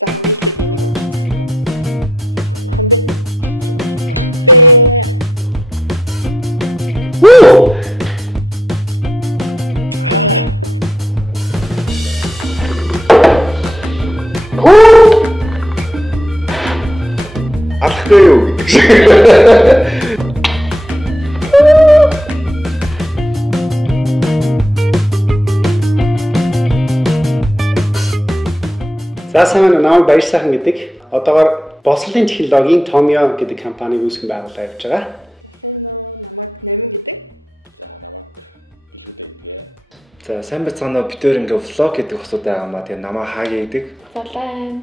За хамгийн ихэд энийг ууж үзэхгүй. Хомбе. Бэ. Вуу! Алхах юу гэдэг шиг. За сайн намайг Баяр сайхан гэдэг. Одоогоор боловсролын технологийн Tomio гэдэг компаниг үүсгэн байгуулаад явж байгаа. Сайн уу, намайг Номин гэдэг. За намайг Билгүүдэ гэдгээ. За сайн байцгаана уу, бид өөр ингээ влог гэдэг усуд байгаамаа. Тэгээ намайг Хаги гэдэг. Залайн.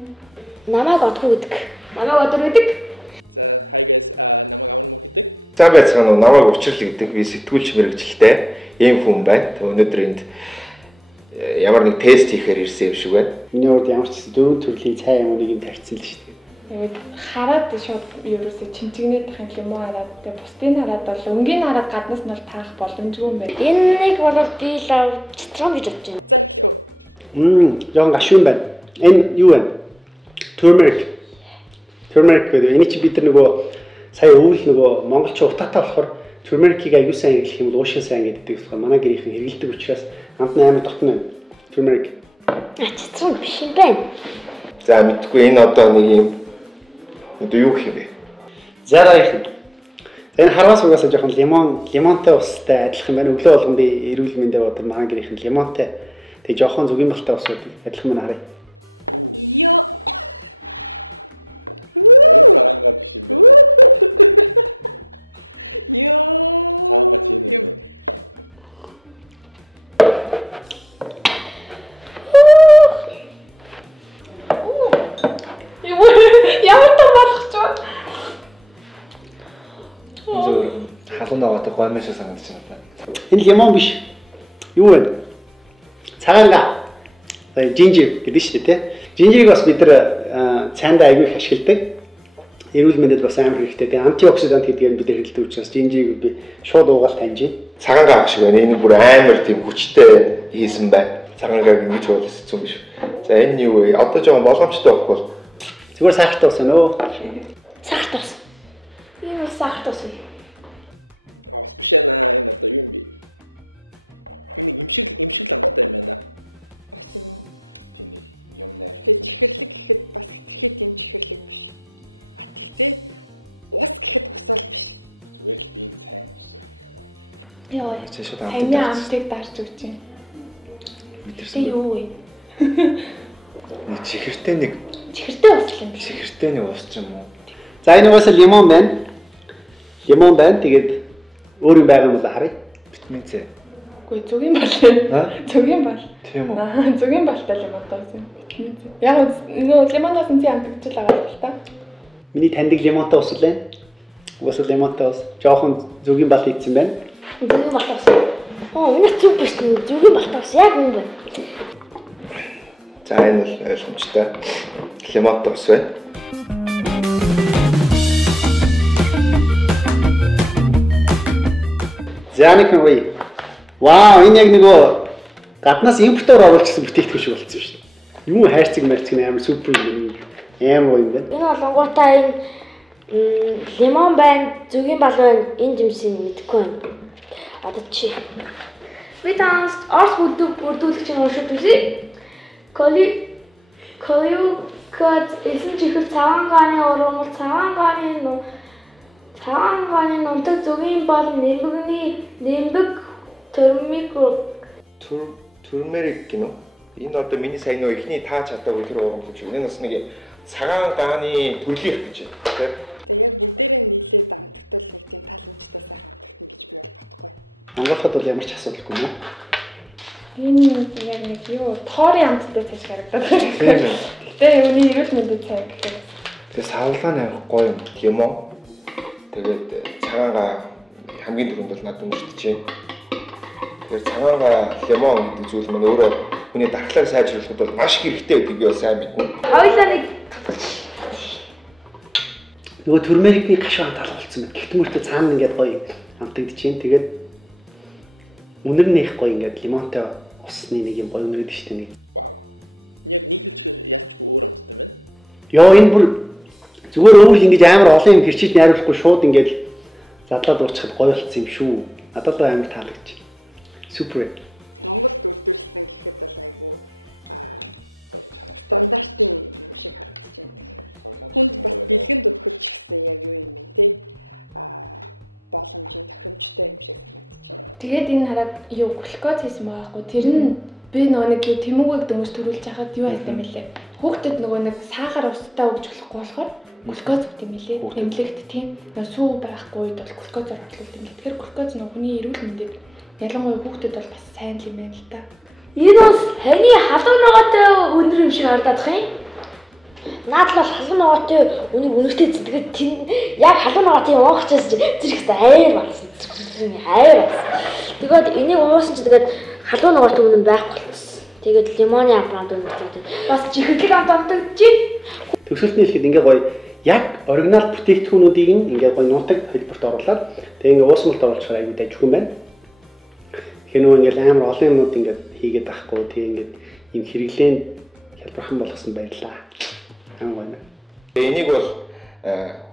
Намайг Одгоо гэдэг. Намайг Одор гэдэг. За hi guys, намайг Аман Мөх гэдэг. За байцгаана уу, намайг Учрал гэдэг. Би сэтгүүлч мэрэгчлээ. Ийм хүн байна. Тэгээ өнөөдөр энд ямар нэг тест хийхээр ирсэн юм шиг байна. Миний хувьд ямар ч дөрвөн төрлийн цай юм нэг юм тавьчихсан л шүү дээ. Тэгээд хараад шууд ерөөсөө чимчгнээд тахын лимон хараад тэгээд бусдыг хараад бол өнгийн хараад гаднаас нь таах боломжгүй юм байна. Энэ нэг бол би лав цитрон гэж бодож байна. За эхлэв. Ян гашуун байна. Энэ юу вэ? Turmeric. Turmeric гэдэг. Эний чи бид нар нөгөө сая өвөл нөгөө монголчууд утаатай болохоор turmeric-ийг аюу сайн хэлэх юм бол уушин сайн гэдэг болохоор манай гэрийнхэн хэрэгэлдэг учраас амтны амар дотно байна. Turmeric. Цитрон биш юм байна. За мэдгүй энэ одоо нэг юм одоо юу гэх юм бэ? Зарайх. Энэ хараас угаасаа жоохон лимонтой устай адилхан байна. Өглөө болгон би эрүүл мэндэ бодор манай гэрийнхэн лимонтой. Тэгээ жоохон зүгийн балтай усууд адилхан байна харъя. Йоо. Цаанга биш юм байна. Йоо. Цаанга тийм юм. Ямар том болох ч вэ? Халуун аваад гомьшоо санагдаж байна. Энэ лимон биш. Юу вэ? Цагаанга. Жинжир гэдэг шүү дээ, тий. Жинжирийг бас бид нар цайнд аягүй их ашигладаг. Эрүүл мэндэд бас амар хэрэгтэй. Тэгээ антиоксидант гэдгийг бид нар хэлдэг учраас жинжирийг би шууд уугаал таньж байна. Цагаанга ах шиг байна. Энэ бүр амар тийм хүчтэй хийсэн байна. Цагаангаг ингэж уулсан юм биш. За энэ юу вэ? Одоо жоохон болгоомжтой байхгүй. Зүгээр сахартай ус байна уу? Сахартай ус. Энэ бол сахартай ус. Ус биш ээ, энэ одоо юу юм бэ? Энэ имшиг ламтай юм байна. Бас юм уу? Тийм нэг юм найр. Тэгээ чихэрлэг гэхэд бас хэтэрхий тийм чихэрлэг биш. А тэгтээ ус гэхэд ус бол биш. Зүгээр л биеийн цайн ус. Яа. Таны амтыг дарж өгч юм. Тэ юу вэ? Нэг чихэртэй нэг Чихэртэй ус юм биш. чихэртэй нэг ус ч юм уу. За энэ угаасаа лимон байна. Лимон байна. Тэгээд өөр юм байгаа юм уу харъя. Витамин С. Үгүй зүгийн бал байна. Зүгийн бал. Тийм үү. Зүгийн балтай юм одоо юм. Яг нөө лимоноос нь амтгч л байгаа л та. Миний таньдаг лимонтой ус л байна. Угаасаа лимонтой ус. Жохон зүгийн бал хийсэн байна. Зүгийн балтай ус. Энэ зүг биш үү? Зүгийн балтай ус яг юм байна. За энэ бол ойлгомжтой. Лимонтой ус байна. За нэг юм уу? Вау, энэ яг нөгөө гаднаас импортоор оруулсан бүтээгдэхүүн шиг болсон шүү дээ. Юм хайрцаг марцаг амар супер юм. Амар юм байна. Энэ болонгуудаа энэ лимон байна, зүгийн бал байна, энэ жимсийг мэдэхгүй байна. Одоо чи. Витамин Орс бүрдүүлэгч нь уншиж үзье. Колиукад эсэн чихэл цагаан гааны ургамал цагаан гааны нунтаг зүгийн бал нэмбэг Turmeric гинөө. Энэ одоо миний сайн нөө ихний тааж чадаагүй тэр ургамал шиг. Энэ бас нэг цагаан гааны төрлийнх гэж байна. Тэгээ яг бүгдээрээ нийлээд амтгтал нэг тийм таламжтай сайхан амтгтна гэж би бол бодохгүй. Монголд бол ямар ч асуудалгүй юм уу? Энэ яг нэг юу тоорын амттай цааш харагдаад байна. Гэтэ үүний эрүүл мэндийн цай гэх юм. Тэгээ савлаа нэг гоё юм. Лимон. Тэгээд цагаанга хамгийн түрүүнд бол надад өмөртөж байна. Тэгээд цагаанга лимон гэдэг зүйл маань өөрөө хүний дархлааг сайжруулахад бол маш хэрэгтэй гэдгийг би сайн мэднэ. Хоёлаа нэг Нөгөө турмерикний гашуун тал болсон байна. Гэхдээ цаана ингээд гоё амтагдаж байна. Тэгээд үнэр нь их гоё ингээд лимонтой усны нэг юм гоё үнэрээд штэ нэг. Вау. Яг нийлүүлчихээр ялчгүй өөр амттай байна. Йоо энэ бүр зүгээр өвөл ингэж амар олон юм хэрчиж найруулахгүй шууд ингэж задлаад уурчихад гоё болцсон юм шүү. Надад л амар таалагдчих. Супер. Монголд үйлдвэрлэсэн гэхэд бол айгүй Гоё чанартай. стандартын юм шиг харагдаж байна. Хүнд бас бэлгэнд өгөхөж гисэн яг юу юм бэ те? Боломжийн тохиромжтой юм шиг санагдаж байна. Тэгээд энэ хараад юу глюкоз хийсэн байхгүй. Тэр нь би нөгөө нэг юу тэмүүгийг дөнгөж төрүүлж хахад юу хийсэн юм бэлээ. Хүүхдэд нөгөө нэг сахар устай өгж болохгүй болохоор глюкоз өгт юм билээ. Эмнэлэгт тийм сүү байхгүй үед бол глюкозоор орлуулт юм. Тэгэхээр глюкоз нөгөө хүний эрүүл мэндэд ялангуяа хүүхдэд бол бас сайн юм байна л да. Энэ бас ханы халуун ногоотой өнөр юм шиг харагдах юм. Наад л халуун ногоотой үнийг үнэртэй зэдгээд яг халуун ногоотой уухчаас зэрэгтэй хайр болсон. Хайр болсон. Тэгээд энийг уусан чи тэгээд халуун ногоотой үнэн байхгүй болсон. Тэгээд лимоны ампанд үнэртэй бас чихэрлэг ампандагч. Төгсөлтний хэлэхэд ингээ гоё яг оригинал бүтээгдэхүүнүүдийг ингээ гоё нутаг хэлбэрт оруулаад тэгээ ингээ уусмалт оруулахаар аюу дайжгүй юм байна. Тэгэхээр нөгөө ингээ амар олон юмнууд ингээ хийгээд байхгүй тэгээ ингээ юм хэрэглээнд хялбархан болгосон баярлаа. Аа гоё. Энийг бол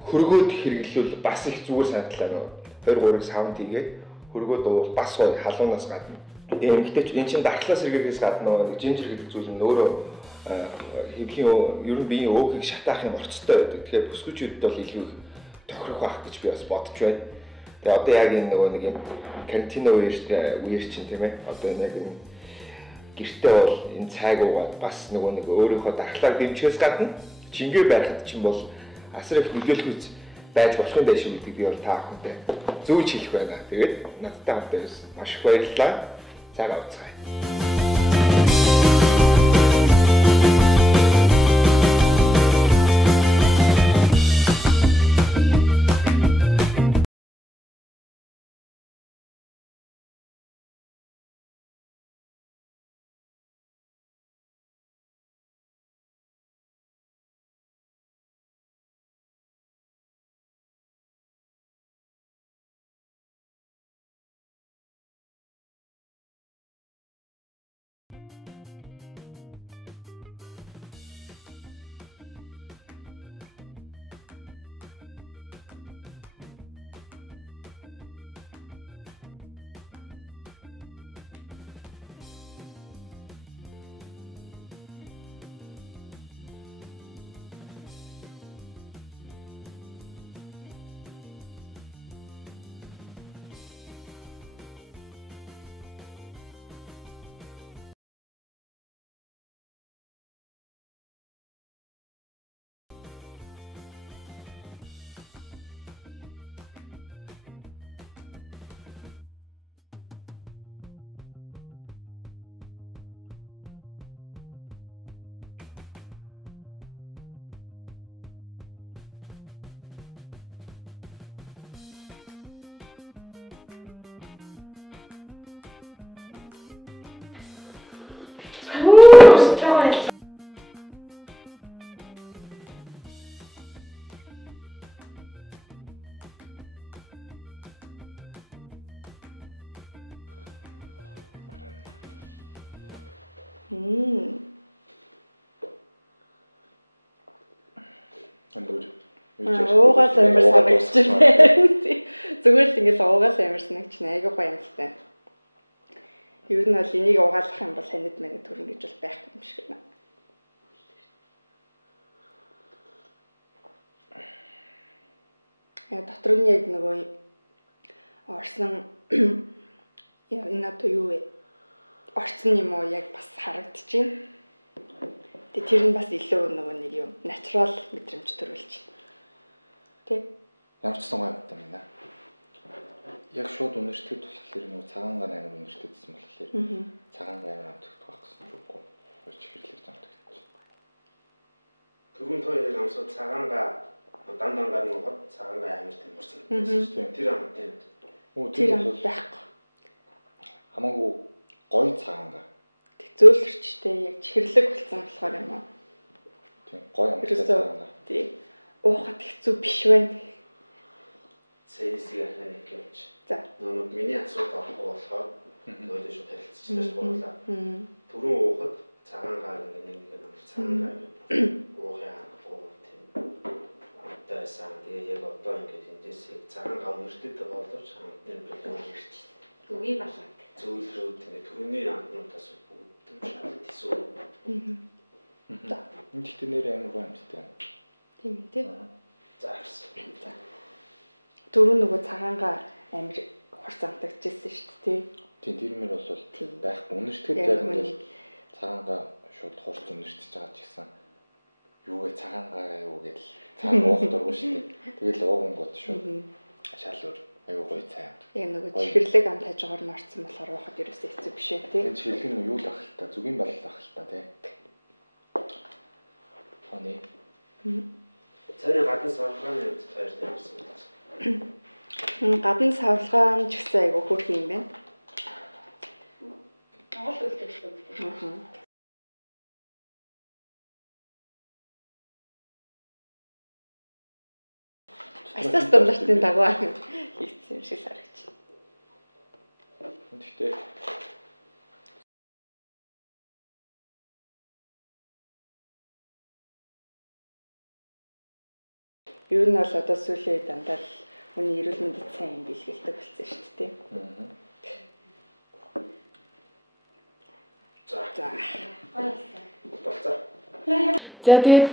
хөргөөд хэрэглүүл бас их зүгээр санагдлаа. 23-ыг саунд хийгээд хөргөөд бол бас гоё халуунаас гадна. Эмэгтэйч эн чинь дархлаа сэргээрээс гадна нэг жинжер гэдэг зүйл нь өөрөө хэвхийн ер нь биеийн өөхийг шатаахын орцтой байдаг. Тэгэхээр бүсгүйчүүдэд бол илүү их тохирох байх гэж би бас бодож байна. Тэгээ одоо яг энэ нөгөө нэг юм карантин үеэр чинь тийм ээ. Одоо яг энэ гэртээ бол энэ цайг уугаад бас нөгөө нэг өөрийнхөө дархлааг дэмжихээс гадна жингээ барихад чинь бол асар их нөлөөлөхөж байж болох юм байх шүү гэдэг би бол та бүхэндээ зөвж хэлэх байна. Тэгээд надтай хамтаа байсан маш их баярлалаа. Цайгаа уцгаая. Уугаас амар санагдаж байна. Зүгээр л ингэж уугаас амар санагдаж байна. Айгуу гоё юмтай. Ер нь бол энийг угаалах юм бол ханид мэнэ төрнө гэж бол байхгүй юм шиг байна. Дотор нь яг нөгөө орсон энэ одоо юу вэ? Орсон юм уу яг бас харагдаж байна. Тэгээ тэр нь бас илүү нөгөө нэг юм натурал мэдрэмж төрүүлж байна. Тэг. Ямар ч сонго юмтай байна. Яг шууд үнэртэд болохоор нөгөө цагаангаар амар үнэртэдсэн болохоор цагаан амар амтгах байх гэсэн ч үгүй. Өөрч хэрлэг замтгах. Түрүүн тоо яг амсаа цагаангаа дандангаар нухад цагаангаа амар тэмэрсэн гэсэн шүү дээ. Тэр амтай. Тэр ам байхгүй. Хамаагүй гоё цагаангаа. Зөөлөрчтэй яг чихэрлэг болсон болохоор юм аа. Тийм гоё амтай цагаангаа. Тийм. Уухад хэцүү биш байна. Сэйсийг ахна нэг юмч. За. Нөгөө миний асуудал авахгүй болохоор нөгөө шууд харилцчихсан шүү дээ. Түрүүн уухад цагаангаар нэг цагаангаар уух яахгүй тийм дайсан. Тэгээ яг одоо ингээд эндээс яг цагаангаа өнөртөд байгаа боловч хамтны бүлээн Үгүй балаа. зөвлөрөөд ингээд төрний амтнуудаас бүгд шалт хийсэн. Гэхдээ нэр амар гомдтой. Тийм ээ тий. За. Дөрөв нөгөө цагаангаа амир хурцантагдчихсэн шүү дээ тий. Тийм тэрмэр бол байхгүй. Өнөртөд яг ингээд цагаангаа шууд хурц өнөртөж байгаа ч гэсэн юу вэ цагаангаа юу гэж цагаан уух дургу шүү дээ. Тэгэл уугангууд шууд шалуур аюу гоё цай. Яг нөгөө чихэрлэг ам тажгаар нь орсон болохоор уухад ерөөсөө хэцүү биш ээ тий. Энэ чихэрлэг нь юу л ах л та зүгийн бал ах л та тий. Хонь. Царай гадна савлгааны үед таарсан юм. Гадна савлгаан ч гэсэн айгу хөөрх юм байна. Монгол үлдэх гэсэн. Астаа стандартын дагуу хийгдсэн юм шиг харагч. Гэхдээ Ер нь бол одоо сүүлийн үед дандаа л хүний эрүүл мэндэд сайн юм бэлгэлдэг болсон шүү дээ. За тэгээд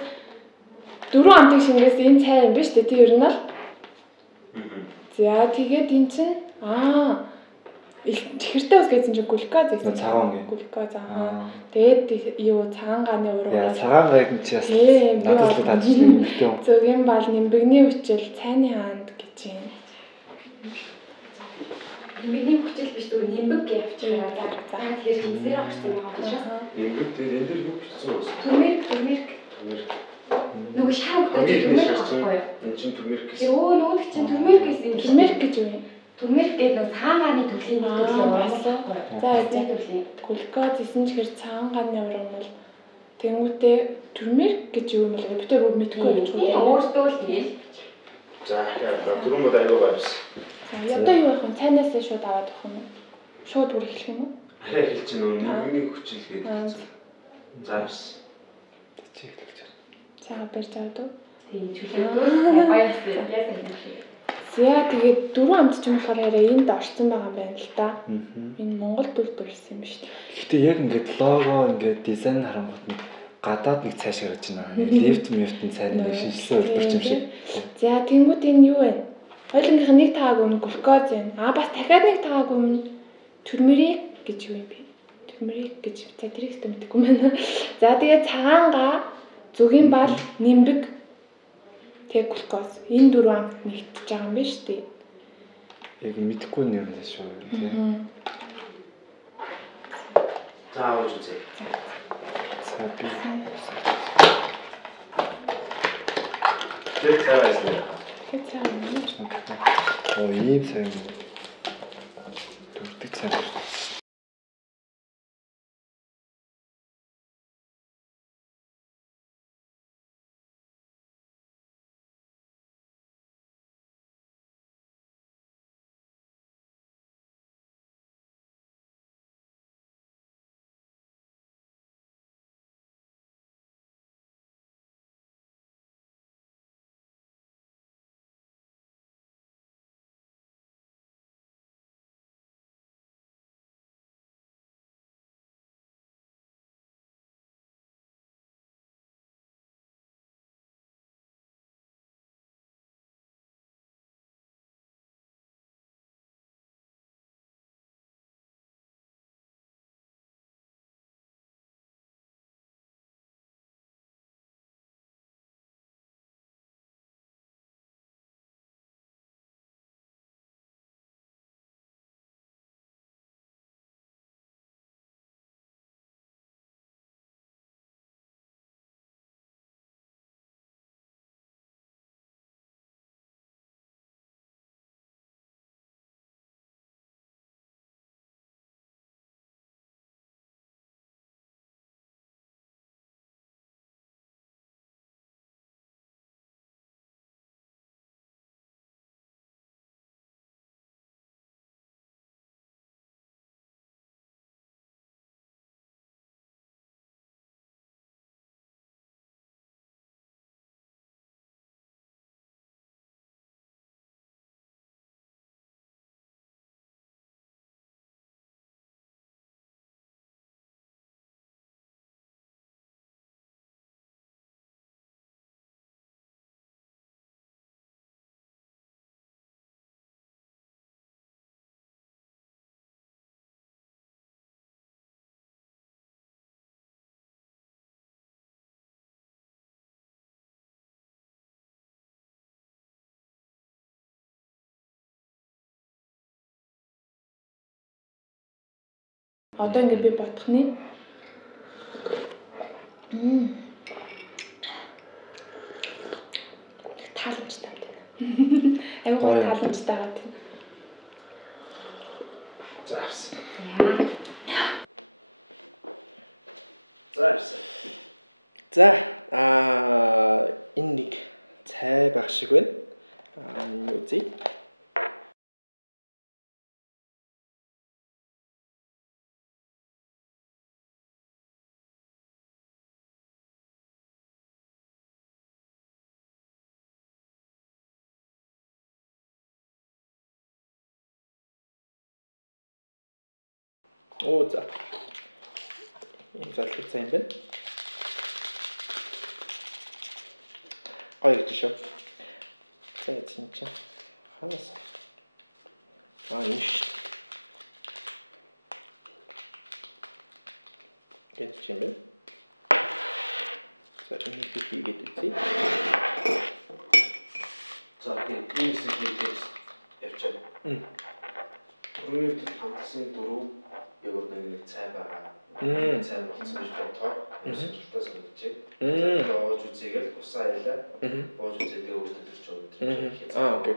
дөрөв амтыг шингээс энэ цай юм биш үү? Тэ ер нь л. За тэгээд эн чинь чихэртэй ус гэсэн чинь глюкоз гэсэн. Цагаан гээ. Глюкоз тэгээд юу цагаангааны уруу. Яа цагаан гайг нь чи бас надад л таажсан юм л дээ. Зөвгийн бал нимбэгний хүчил цайны хаанд гэж юм. Нимбэгний хүчил биш зүгээр нимбэг гэж явчихаа. За тэгэхээр хинсээр авчихсан байгаа учраас. Нимбэг дээр энэ дэр юу бичсэн үү? Турмерик. Нөгөө шаа өгдөг турмерик байхгүй юу? Энд чинь турмерик гэсэн. Нөгөө чинь турмерик гэсэн юм. Турмерик гэж юу юм? Турмерик гэдэг нөгөө цагааны төрлийн За глюкоз гэсэн чихэр цагаангааны урам бол тэнгуүтэй турмерик гэж юу юм бэ? Бид тэр бүр мэдгүй байж байгаа. Өөртөө л тэгэл. За түрүүнд аюу байвс. За одоо юу байх вэ? Цайнаас шууд аваад авах юм уу? Шууд бүр эхлэх юм уу? Арай хэлж чинь нэг хүчил гэдэг. За биш. чи хэлж байна. Цагаан барьж аваад уу? Тийм чөлөөтэй баяртай яасан юм шиг. За тэгээд дөрөв амт ч юм болохоор арай энд орсон байгаа юм байна л да. Энэ Монголд үйлдвэрлэсэн юм биш үү? Гэхдээ яг ингээд лого ингээд дизайн харангуут нь гадаад нэг цай шиг гарч байна. Лифтэн цайны нэг шинжилсэн үйлдвэрч юм шиг. За тэнгууд энэ юу вэ? Хоёулынх нь нэг таагүй өмнө глюкоз байна. Бас дахиад нэг таагүй өмнө турмерик гэж юу юм бэ? Турмерик гэж за тэрийг ч мэдгүй юм байна. За тэгээд цагаангаа зүгийн бал нимбэг тэг глюкоз энэ дөрөв амт нэгтж байгаа юм байна шүү дээ. Яг мэдхгүй нэр нь шүү тийм. За ууж үзье. За би Тэр цайсан. Тэгээд цаа юм. ийм сайн дөрдөг цай. Одоо ингээд би бодохны. Тааламжтай байна. Аюугаа тааламжтай байгаа тийм. За авсан. За энэ нэг цай байх шиг байна. Юу үзье? Оо за. Энэ залхуу цай юм байна. Гоё гэж шүү. За чинь. Ханаас. Энэ шүү. Гэнэ чинь байна. За энэ хийгээд үзье. За тийм энэ сэдвээр явчаад. Түрүүний хамтсан дөрөв яг нэг цай байгаа. Цай болсон гэж бодохоор сонирхолтой санагдчихэ. Бууж үзээгээл тусаа ялаа. Бууж үзээдээ өөртөө төрч өгдөг. Окей.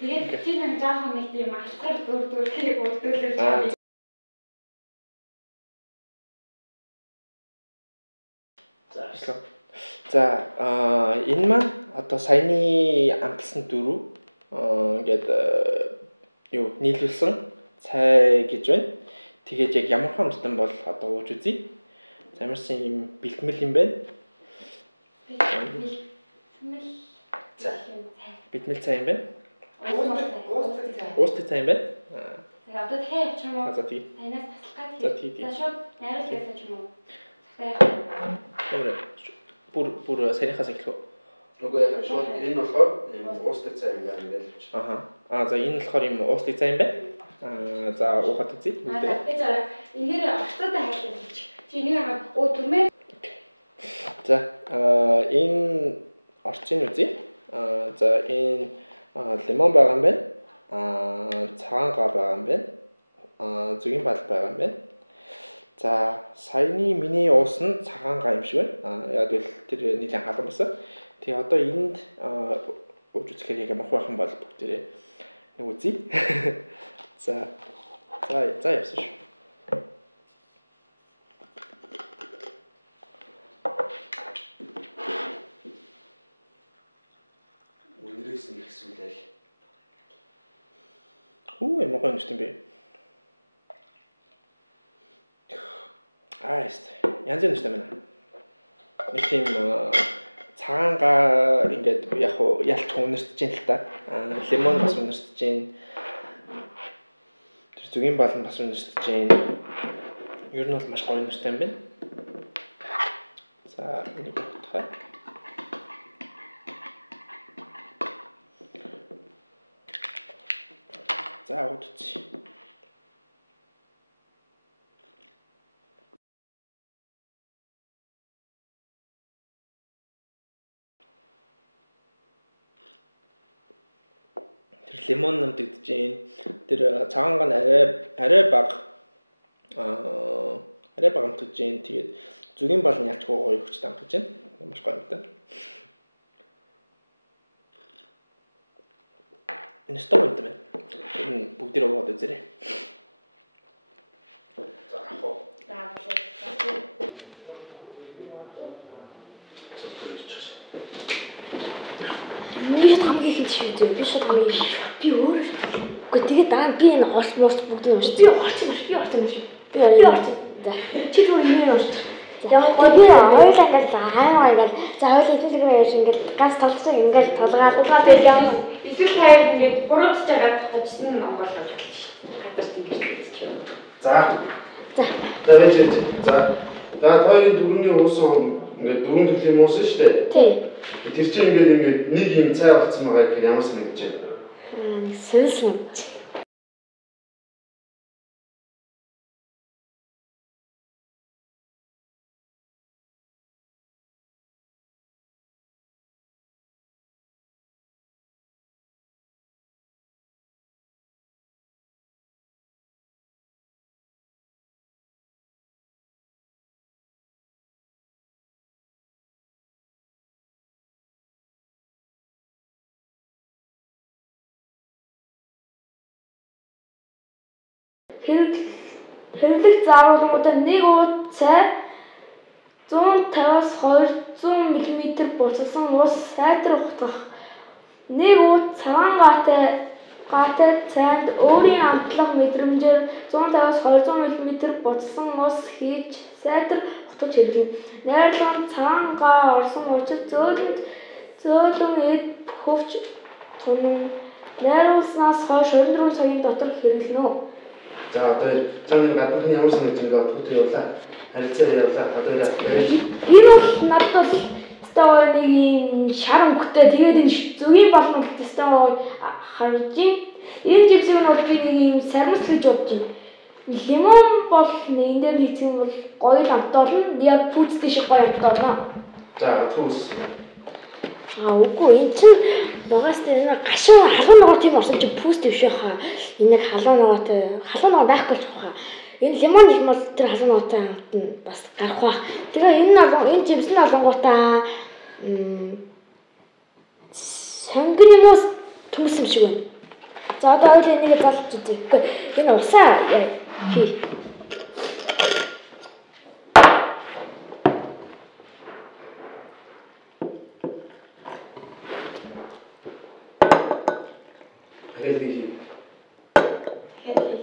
Тэгээд чи нэг жоохон нэг тийм алхаар дүүрдүүлэхийг урдүүлж байгаа. За энэ маань одоо саяны амталсан дөрөв ингээд юу нийлүүлсэн цай гэж байна. Тэгээд яг ямар хамтдан бол одоо ууж үзье. Замарсан юм бэлтгэл юм байна. Бэлтгэл цай юм байна. Уустай цай юм байна. За одоо дахиад явчих юм уу? За тий. Танаас таслах За гад. тий. За шууд найруулгаас ч юм уу. Бүр саяхаас эхлэх. Нөгөө яг шууд энэ болохоор уустай цай юм байна гэж. За энэ болохоор юм уустай цай юм байна. За уухад үзье. Би за энээр орцоотой хайлт хэлчих. Чи энийг аваад түрмээ. За энэ орцын үзье. За энэ лимон байгаа юм байна. Цагаан га байгаа юм байна. Зүгийн бал байгаа юм байна. За саяны миний уус нь цагаан га юм шиг байна. Яг л тэр нийлэн халуун байсан. Тэгээ одоо энд ууж үзэхээр яг ямар байх юм бол бүгдээрээ нэг үзье. За явсан шүү. Өнөөс нь ихсүүлээл. Ямар гоё юм бэ? Янз бүрийн юм байна. Нэг тийм цагаан га ингээд яг ялч үнэртэж ин л та. Лимон бас үнэртэж ин. Тэр зүгийн бал нь бас үнэртэж ин. Ер нь бол маш гоё үнэртэй юм байна. За энийг бодохоо. За удаач. Лимон намтагдж байна. Тэр цагаан га нь арай бага амтагдж байна. Тэгээд зүгийн бал нь ялчгүй гоё хүчтэй амтагдж байна. Маш гоё юм байна. Энэ сток юм байна. Энэ бүгдээ уугаад үзээрэй. За ахоо. Би хамгийн ихэд шийдээ. Би шууд хамгийн би өөр. Гэхдээ тэгээд дараа нь би энэ орц бүгд юм шүү. Би орц. За. Чи түр юм уу? Яг би хоёулаа ингээл аймаа ингээл за хоёулаа эзэлгээр ярьж ингээл газ толцсон ингээл толгаад тэгээд яа. Эсвэл таяр ингээд гурвч жагаад хожсон онгол болж байна шүү. Гадарт ингэж хэлчих. За байж. За хоёрын дөрөвний уусан ингээд дөрөв төрлийн уус шүү дээ. Тий. Тэр чинь ингээд нэг юм цай болцсон байгаа гэхээр ямар санагдаж байна? Сэлсэн. Хэвлэх зааруулгуудаа нэг ууд цай 150-аас 200 мм буцалсан ус сайтар ухтгах. Нэг ууд цагаан гаатай цайнд өөрийн амтлах мэдрэмжээр 150-аас 200 мм буцалсан ус хийж сайтар ухтгаж хэрэглэнэ. Найрлаганд цагаан гаа орсон учраас зөөлөн эд хөвч тунан найруулснаас хойш 24 цагийн дотор хэрэглэнэ. За одоо цааны гаднах нь ямар санагдаж байгаа түүх явуулаа. Харилцаа явуулаа. Одоо энэ бол надад бол стори нэг юм шар өнгөтэй тэгээд энэ зүгийн болно гэдэг стори харж ин. Энэ жипсийг нь бол би нэг юм сармас гэж бодож байна. Лимон бол энэ дээр хийсэн бол гоё л амт болно. Яг пүүцтэй шиг гоё амт болно. за түүс. Үгүй энэ чинь багаас энэ гашуун халуун ногоо тийм орсон чи пүүст дэвш яхаа. Энэ халуун ногоо байхгүй ч хаа. Энэ лимон их мал тэр халуун ногоотой амт нь бас гарах бах. Тэгээ энэ жимс нь олонгуудаа сонгон юмс төмс юм шиг байна. За одоо хоёул энийг залж үзье. Үгүй энэ усаа хий.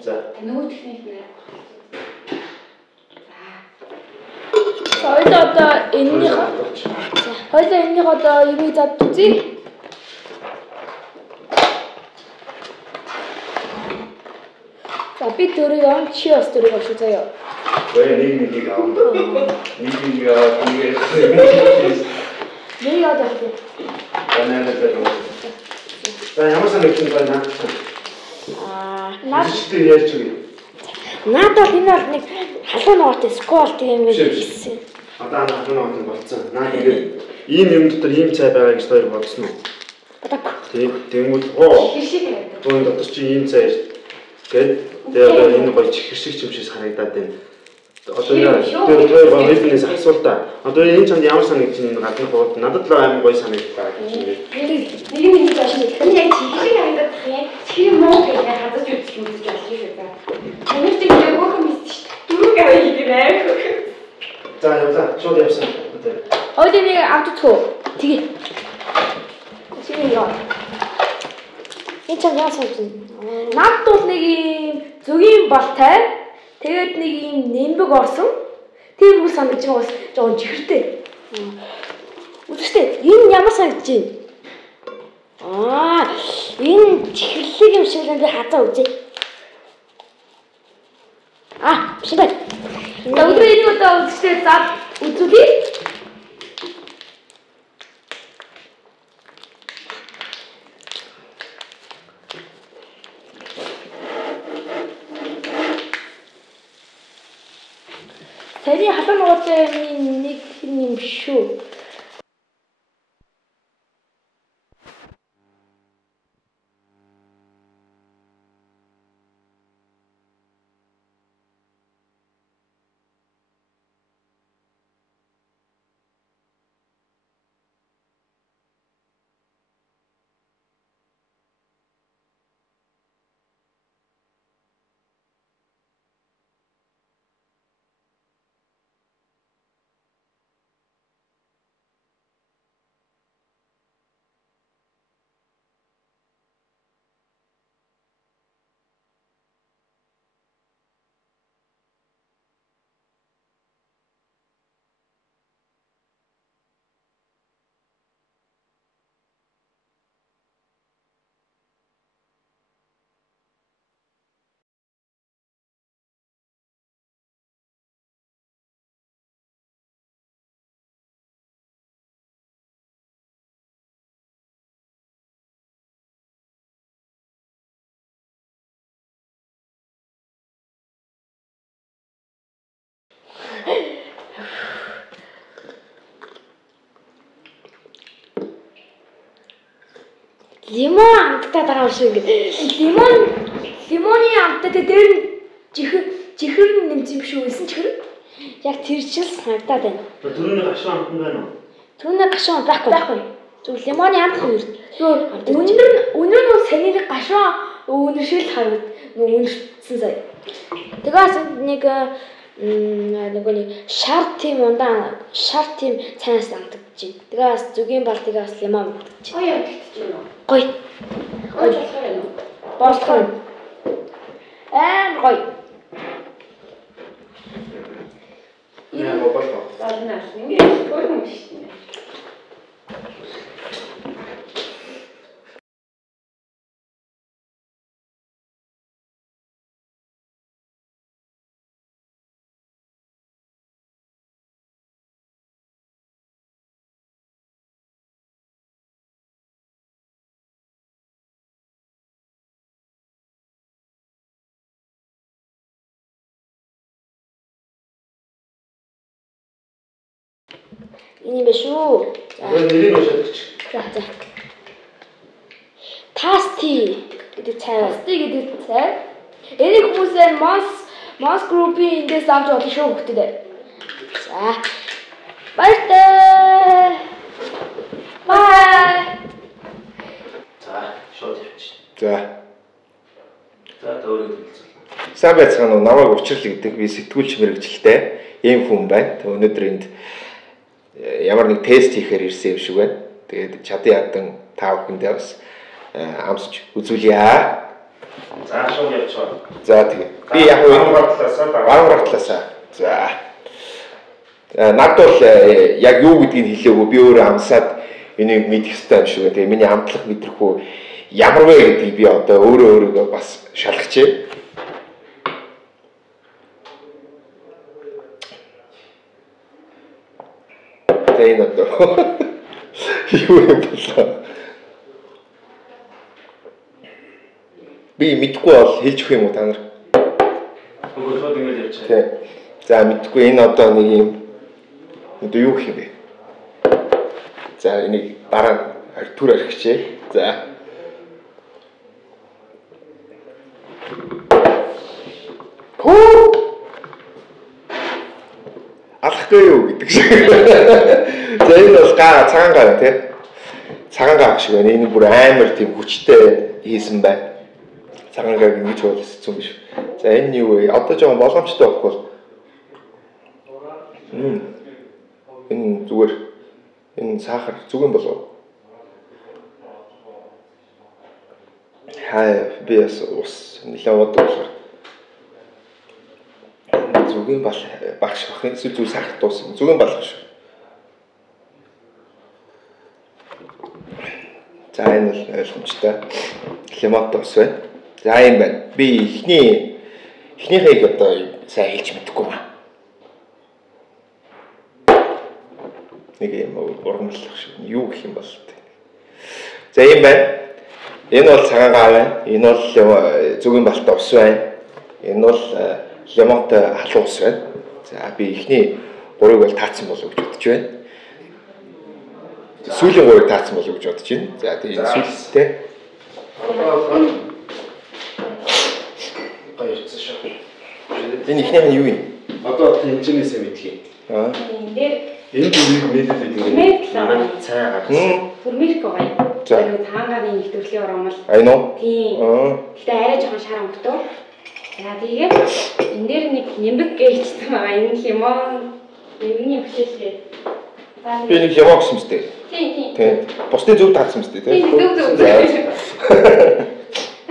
За нөгөө техник нэ. Хоёул одоо энэнийг одоо юуг зад үзье. За би дөрөв юм чи бас дөрөв болчих заяа. Бая нэг аваа. Нэг аваа тэгээд Нэг яа даа. За ямар санагдсан байна? Наад чи яаж үгүй. Надад бол энэ бол нэг халуун ногоотой скол тийм байх гэсэн. Одоо халуун ногоотой болцсон. Наад ингээд ийм юм дотор ийм цай байгаа гэж хоёр бодсон уу? Тэгмүүд энэ дотор чи ийм цай гээд тэгээд энэ гоё чихэр шиг юм шиг харагдаад байна. Одоо тэр гоё хэлнээс асуулт та. Одоо энэ чамд ямар санагдаж байна энэ гадны хууд надад л амар гоё санагдаа гэж ингээд. Нэг зоош нэг яг чихрийг харагдах юм. Чихрийн муу гэж хадаж үзчих юм гэж байна шүү дээ. Таныг тийм яг хөөх мэд шүү дээ. Дөрөв авъя гэнэ. За явлаа. Шууд явсан. Хоёул нэг авдчихв. Тэгээ. Чи яа. Энэ ч яа санагдана. Над бол нэг юм зүгийн балтай. Тэгээд нэг юм нэмбэг орсон. Тийм үл санагдаж байгаа бас жоохон чихэртэй. Үгүй энэ ямар санагдаж байна? Энэ чихэрлэг юм шиг би хазаа үзье. Биш бай. Өдөр энийг одоо үзчихээ зад үзүүлээ. Таны халуун ногоотой нэг юм шүү. Лимон амттай байгаа юм шиг ингээд. Лимоны амттай дээр чихэр нэмсэн юм шүү байсан чихэр. Яг тэр чил санагдаад байна. Түрүүний гашуун амт нь байна уу? Түрүүний гашуун байхгүй. Зөв лимоны амт хоёр. Өнөр нь саний гашуун өнөршил харагд. Өнөрсөн сая. Тэгээс нэг шар тим ундаа шар тим цайнаас амтагдаж байна. Тэгээс зүгийн бал тэгээс лимон амтагдаж байна. Гоё амтагдаж байна уу? Гоё. Гоё болохоор байна уу? Босхон. Гоё. Яа болоо. Болно. Ингээд өөрөө юм шүү дээ. Энэ биш үү? Нэрийг уншаач. За. Tasty гэдэг цай. Tasty гэдэг цай. Энийг хүмүүсээ Mos Group-ийн эндээс авч болно шүү хөлтөд. За. Баяртай. Bye. За, шууд явчих. За. За, өөрөөр хэлбэл. Сайн байцгаана уу? Намайг Учрал гэдэг. Би сэтгүүлч мэрэгчлээ. Ийм хүн байна. Тэг өнөөдөр энд ямар нэг тест хийхээр ирсэн юм шиг байна. Тэгээд чадан ядан та бүхэндээ бас амсч үзүүлье. За, шууд явчихваа. За тэгээд би яг Баруун талаасаа. За. Над бол яг юу гэдгийг хэлээгүй. Би өөрөө амсаад энийг мэдэх хэрэгтэй юм шиг байна. Тэгээд миний амтлах мэдрэхүү ямар вэ гэдгийг би одоо өөрөөгөө бас шалгачээ. Энэ одоо юу юм болоо. Би мэдгүй бол хэлж өгөх юм уу та нар? Шууд ингэж явчих. Тий. За мэдгүй энэ одоо нэг юм одоо юу гэх юм бэ? За энийг дараа түр архичээ. За. Алахгүй юу гэдэг шиг. За энэ бол цагаан гар тий. Цагаан гар шиг байна. Энэ бүр амар тийм хүчтэй хийсэн байна. Цагаан гар ингэж болсон биш. За энэ юу вэ? Одоо жоохон боломжтой байхгүй. Энэ зүгээр энэ сахар зүгэн болов. Хай биас ус нэлээд удаг болохоор. Зүгийн багш бахын зүйл сахар дуусна. Зүгийн балах шүү. За энэ бол ойлгомжтой. Лимонтой ус байна. За юм байна. Би эхнийхийг одоо сайн хэлж мэдэхгүй байна. Нэг юм ургамлах шиг юу гэх юм бол тээ. За юм байна. Энэ бол цагаан гар байна. Энэ бол зүгийн балтай ус байна. Энэ бол лимонтой халуун ус байна. За би эхний гурыг бол таацсан болов гэж бодож байна. Сүүлийн гурыг таацсан болов гэж бодож байна. За тийм сүүлтэй. Баярцсан шүү. Энэ эхнийх нь юу юм? Одоо тэнцэнээсээ мэдхий. Энэ дээр Энэ зүйлийг мэдээд цай гаргасан. Турмерик гоё. Тэр таангарын нэг төрлийн оромол. Айн уу? Тийм. Гэтэ арай жоохон шар өнгөтэй. За тэгээд энэ дээр нэг нэмбэг гээчсэн байгаа. Энэ лимон, лимонны бүхэлээ. Би нэг лимон гэсэн мэт. Тийм. Бусдын зөв таацсан мэт тийм. Зөв.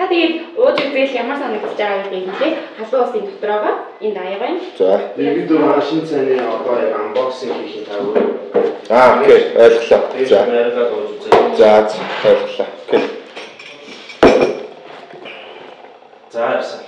Та тэгээд ууж үзэл ямар санагдаж байгааг хэлээ. Халуун усын дотроогоо энэ даяа байна. За. Тэгээд дөрөв шинэ цайны одоо яг анбоксинг хийх таагүй. Окей, ойлголоо. За. Яриагаад ууж үзээ. За, ойлголоо. Окей. За, явсан.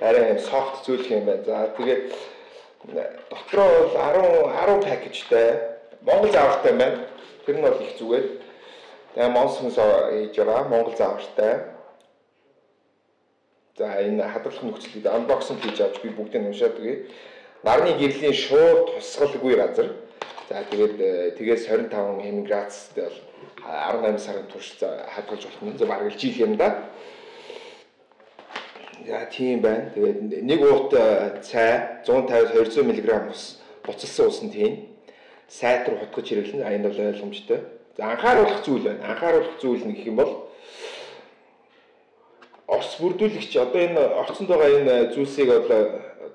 Арай софт зүйл юм байна. За тэгээд дотроо бол 10 пакэжтэй Монгол заавартай байна. Тэр нь бол их зүгээр. Тэгээ монсонсоо хийж байгаа Монгол заавартай. За энэ хадгалах нөхцөлийг unboxing хийж авч би бүгдийг уншаад өгье. Нарны гэрлийн шууд тусгалгүй газар. За тэгээд тэгээс 25 градустай бол 18 сарын турш хадгалж болно. За бараг л жил юм да. За тийм байна. Тэгээд нэг уут цай 150-200 мг ус буцалсан усан тийм. Сайд руу хутгаж хэрэглэн. Энэ бол ойлгомжтой. За анхааруулах зүйл байна. Анхааруулах зүйл нь гэх юм бол орц бүрдүүлэгч одоо энэ орцонд байгаа энэ зүйлсийг одоо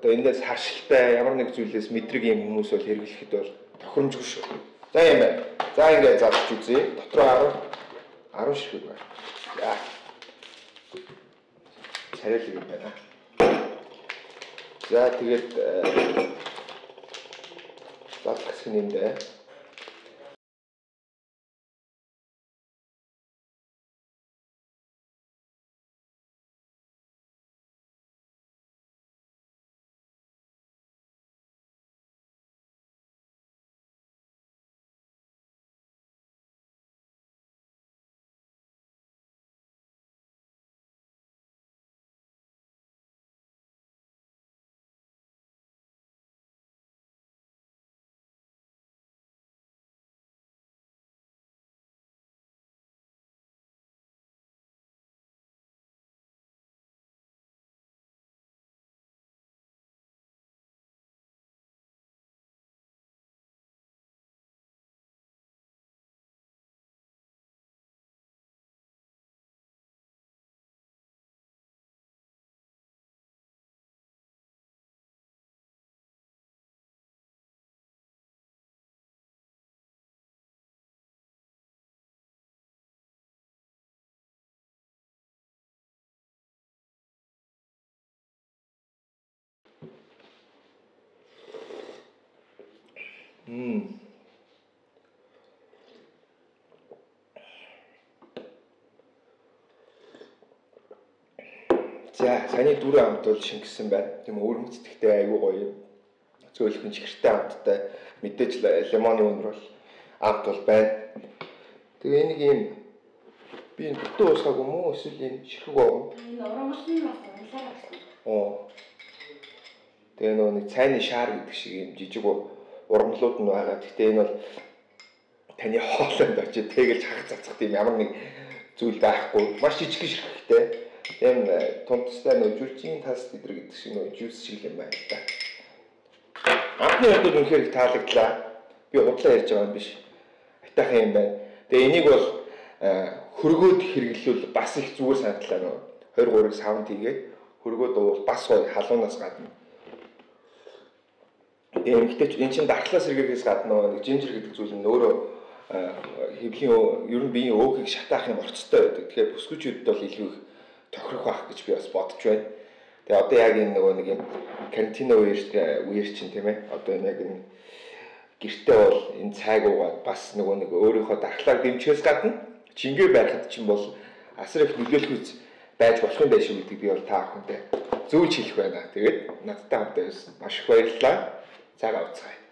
энэс харшилтай ямар нэг зүйлээс мэдрэг юм хүмүүс бол хэрэглэхэд бол тохиромжгүй шүү. За юм байна. За ингээд зарч үзье. Дотроо 10 ширхэг байна. За. Царайлаг юм байна. За тэгээд зат хэсэг нэмдэ. За саяны дөрөв амт бол шингэсэн байна. Тийм өөр мэддэгтэй айгүй гоё. Зөөлхөн чихэртэй амттай мэдээж лимоны өнөр бол амт бол байна. Тэгээ энийг ийм би энэ бүтэн уусгаагүй юм уу эсвэл энэ ширхэг уу? Энэ урамшны бас унсаар авсан. Оо. Тэгээ нэг цайны шаар гэдэг шиг ийм жижиг урамлууд нь байгаа. Гэхдээ энэ бол таны хоолойд очиж тэгэлж хах цацах тийм ямар нэг зүйл байхгүй. Маш жижиг ширхэгтэй. Эм тунцтай нөө жүрчийн тас гэдэг шиг нөө жуус шиг юм байна л да. Анхны удаад үнэхээр их таалагдлаа. Би худлаа ярьж байгаа юм биш. Айтайхан юм байна. Тэгээ энийг бол хөргөөд хэрэглүүл бас их зүгээр санагдлаа нөө 23-ыг савнд хийгээд хөргөөд бол бас гоё халуунаас гадна. Эмэгтэйч эн чинь дархлаас сэргийгээс гадна нэг жинжир гэдэг зүйл нь өөрөө хэвлийн ер нь биеийн өөхийг шатаах юм орцтой байдаг. Тэгэхээр бүсгүйчүүд бол илүү их тохирох байх гэж би бас бодож байна. Тэгээ одоо яг энэ нөгөө нэг юм карантин үеэр чинь тийм ээ. Одоо энэ яг энэ гэртээ бол энэ цайг уугаад бас нөгөө нэг өөрийнхөө дархлааг дэмжихээс гадна жингээ байхад чинь бол асар их нөлөөлөх байж болох юм байна шүү гэдэг би бол та бүхэндээ зөвж хэлэх байна. Тэгээд надтай хамтаа байсан маш их баярлалаа. Цагаа уцгаая.